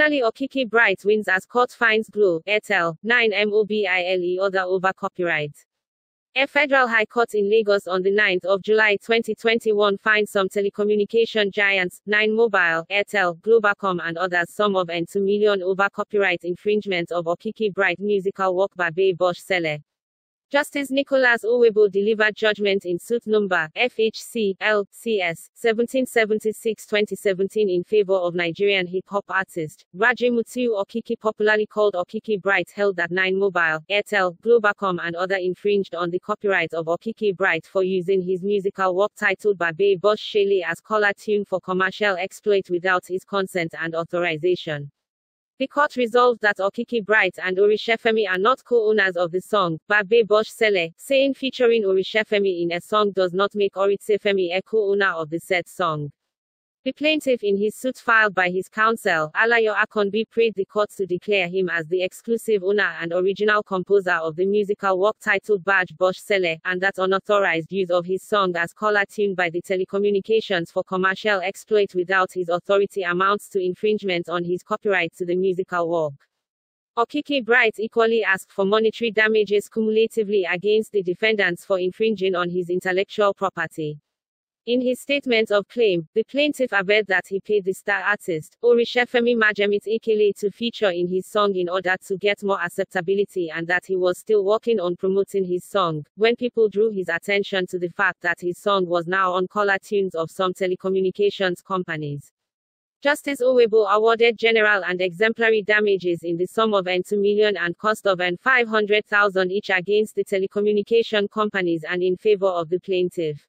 Finally, Okiki Bright wins as court finds Glo, Airtel, 9Moblie other over copyright. A federal high court in Lagos on the 9th of July 2021 fined some telecommunication giants, 9Mobile, Airtel, Globacom and others sum of N2 million over copyright infringement of Okiki Bright musical work by Bay Bosch Sele. Justice Nicholas Owebo delivered judgment in suit number FHC LCS 1776-2017 in favor of Nigerian hip-hop artist Raji Mutiu Okiki, popularly called Okiki Bright, held that 9Mobile, Airtel, Globacom and other infringed on the copyright of Okiki Bright for using his musical work titled by Bay Bosch Sele as color tune for commercial exploit without his consent and authorization. The court resolved that Okiki Bright and Orishefemi are not co-owners of the song, Babe Bosch Sele, saying featuring Orishefemi in a song does not make Oritsefemi a co-owner of the said song. The plaintiff in his suit filed by his counsel, Alayo Akonbi, prayed the court to declare him as the exclusive owner and original composer of the musical work titled Babe Bosch Sele, and that unauthorized use of his song as color tune by the telecommunications for commercial exploit without his authority amounts to infringement on his copyright to the musical work. Okiki Bright equally asked for monetary damages cumulatively against the defendants for infringing on his intellectual property. In his statement of claim, the plaintiff averred that he paid the star artist, Orishefemi Majemit Ekele, to feature in his song in order to get more acceptability and that he was still working on promoting his song, when people drew his attention to the fact that his song was now on color tunes of some telecommunications companies. Justice Owebo awarded general and exemplary damages in the sum of N2 million and cost of N500,000 each against the telecommunication companies and in favor of the plaintiff.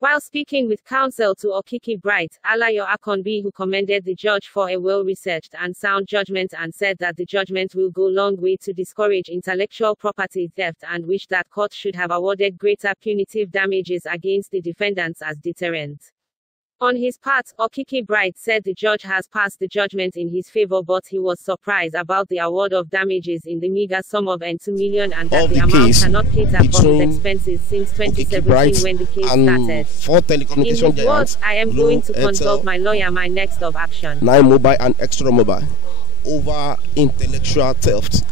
While speaking with counsel to Okiki Bright, Alayo Akonbi, who commended the judge for a well-researched and sound judgment and said that the judgment will go a long way to discourage intellectual property theft and wished that court should have awarded greater punitive damages against the defendants as deterrent. On his part, Okiki Bright said the judge has passed the judgment in his favor, but he was surprised about the award of damages in the meager sum of N2 million and that the amount cannot cater for his expenses since 2017 when the case started. In his words, I am going to consult my lawyer, my next of action. 9Mobile and Extra Mobile over intellectual theft.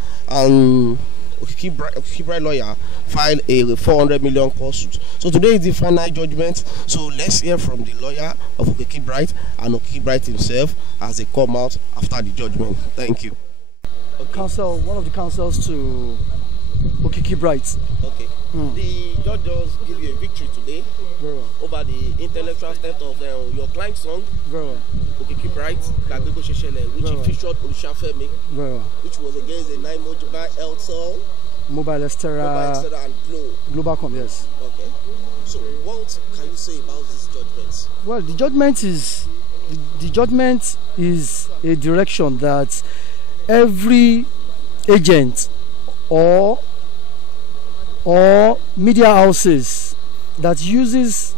Okiki Bright lawyer filed a 400 million lawsuit. So today is the final judgment. So let's hear from the lawyer of Okiki Bright and Okiki Bright himself as they come out after the judgment. Thank you. Okay. Counsel, one of the counsels to Okiki Bright. Okay. The judge does give you a victory today over the intellectual theft of your client song, Okiki Bright, which featured Orishefemi, which was against the 9Mobile, Airtel, Mobile Estera, and Globacom, yes. Okay. So what can you say about this judgment? Well, the judgment is a direction that every agent or media houses that uses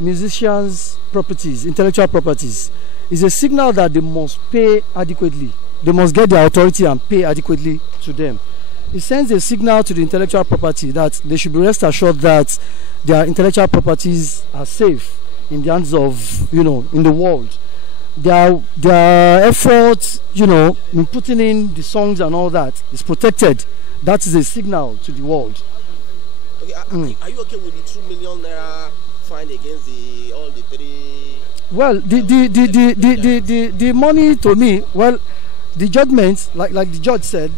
musicians' properties, intellectual properties, is a signal that they must pay adequately. They must get their authority and pay adequately to them. It sends a signal to the intellectual property that they should be rest assured that their intellectual properties are safe in the hands of, in the world. Their efforts, in putting in the songs and all that is protected. That is a signal to the world. Okay, are you okay with the 2 million naira fine against all the three? Well, the money to me, well, the judgment, like the judge said,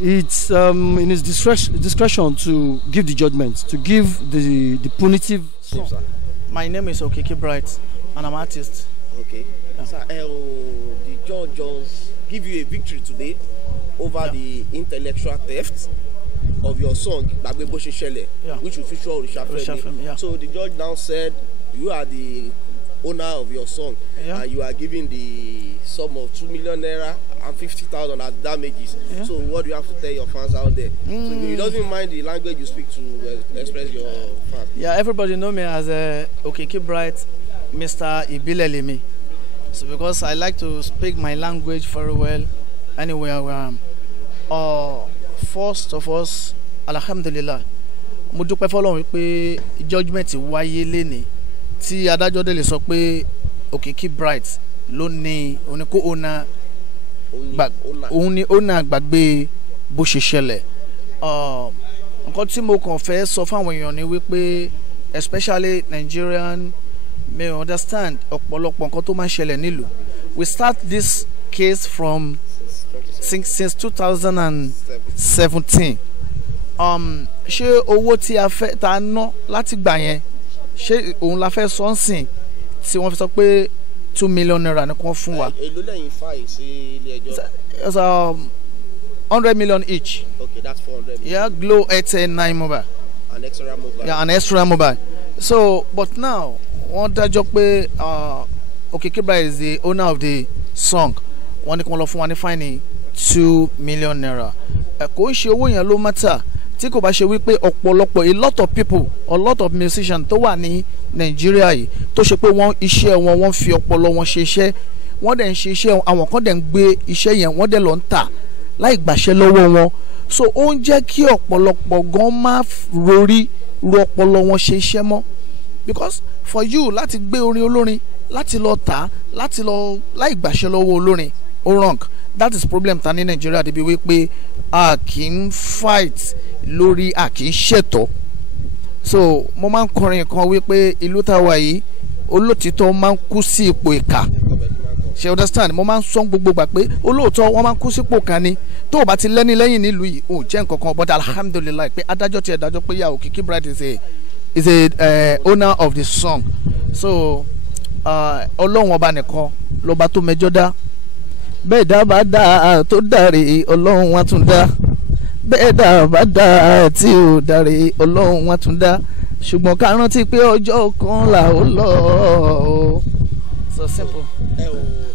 it's in his discretion to give the judgment, to give the punitive. My name is Okiki Bright, and I'm an artist. Okay. Yeah. So, the judge just give you a victory today over the intellectual theft of your song, Babe Bosch Sele, which will feature Orishefemi. Yeah. So the judge now said you are the owner of your song, and you are giving the sum of 2 million naira and 50,000 as damages. Yeah. So what do you have to tell your fans out there? So you doesn't mind the language you speak to express your fans? Yeah, everybody know me as Okiki Bright, Mr. Ibilelimi. So because I like to speak my language very well anywhere where I am. First of all, alhamdulillah, mo dúpẹ́ f'Ọlọ́run pé judgment wáyé lénìí tí adájọ́ dé lè sọ pé Okiki Bright ló ní oníkó owner òun ni owner gbàgbé bó ṣe ṣẹlẹ̀. Nǹkan tí mo kàn fẹ́ sọ fáwọn èèyàn ni wípé especially Nigerian may understand ọ̀pọ̀lọpọ̀ nǹkan tó máa ń ṣẹlẹ̀ nílùú. We start this case from since 2017. Ṣé owó tí a fẹ́ ta ná láti gbà yẹn ṣé òun la fẹ́ sọ ń sìn tí wọ́n fi sọ pé 2 million naira ni kò fún wa. Èló lẹ́yìn fine sí ilé ẹjọ́. It's 100 million each. Okay, that's 400 million. Yeah, Glo, Airtel, 9Moblie. An extra mobile. Yeah, an extra mobile. So, but now, wọ́n dájọ́ pé Okiki Bright is the owner of the song. Wọ́n ní kí wọ́n lọ fún wa ní fine 2 million naira. Kò ń ṣe owó yẹn ló matter. Tí kò bá ṣe wípé ọ̀pọ̀lọpọ̀ a lot of people, a lot of musicians tó wà ní Nàìjíríà yìí tó ṣe pé iṣẹ́ wọn wọ́n fi ọpọlọ wọn ṣe iṣẹ́, wọ́n dẹ̀ ń ṣe iṣẹ́ àwọn kan dẹ̀ ń gbé iṣẹ́ yẹn wọ́n dẹ̀ lọ ń tà láì gbàṣẹ lọ́wọ́ wọn. So ó ń jẹ́ kí ọ̀pọ̀lọpọ̀ gan máa ro ọpọlọ wọn ṣe iṣẹ́ mọ́, because for you láti gbé orin olórin láti lọ tà láti lọ láì gbàṣẹ lọ́wọ́ olórin ó wrong. That is problem ta ní Nàìjíríà débi wípé a kì í fight lórí a kì í ṣètò. So mo máa ń kọrin kan wípé ìlú táwa yìí olótìtọ́ máa ń kú sí ipò ìkà. Ṣé understand? Mo máa ń sọ gbogbo gbà pé olóòótọ́ wọ́n máa ń kú sípò kan ni tó o bá ti lẹ́ni lẹ́yìn nílùú yìí ò jẹ́ nǹkan kan, but alhamdulillah pé adájọ́ tiẹ̀ dájọ́ pé yà Okiki Bright is a owner of the song. So ọlọ́run ọba nìkan lọ́ba tó mẹjọ́ dá. Bẹ́ẹ̀ dá bá dá tó dàrí ọlọ́run wá tún dá, bẹ́ẹ̀ dá bá dá tí ò dàrí ọlọ́run wá tún dá, ṣùgbọ́n ká rántí pé ọjọ́ kan là ó lọ. So simple.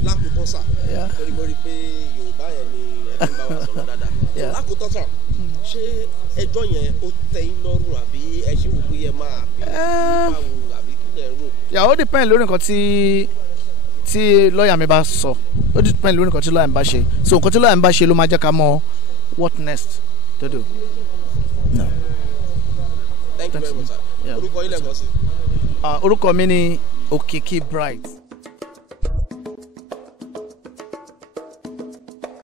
Lákòótọ́ sà, torí mo rí pé Yorùbá yẹn ni ẹ ti ń bá wa sọ̀rọ̀ dáadáa. Lákòótọ́ sà, ṣé ẹjọ́ yẹn ó tẹ́ yín lọ́rùn àbí ẹ ṣe wò pé ẹ máa bí àbí kílẹ̀ ń rò? Yeah, ó depend lórí nǹkan tí lọ́ọ̀yà mi bá sọ, ó depend lórí nǹkan tí lọ́ọ̀yà mi bá ṣe. So nǹkan tí lọ́ọ̀yà mi bá ṣe ló máa jẹ́ ká mọ̀ what next to do. No. Thank you very much, sir. Orúkọ ilé ẹ̀kọ́ sí. Orúkọ mi ni Okiki Bright.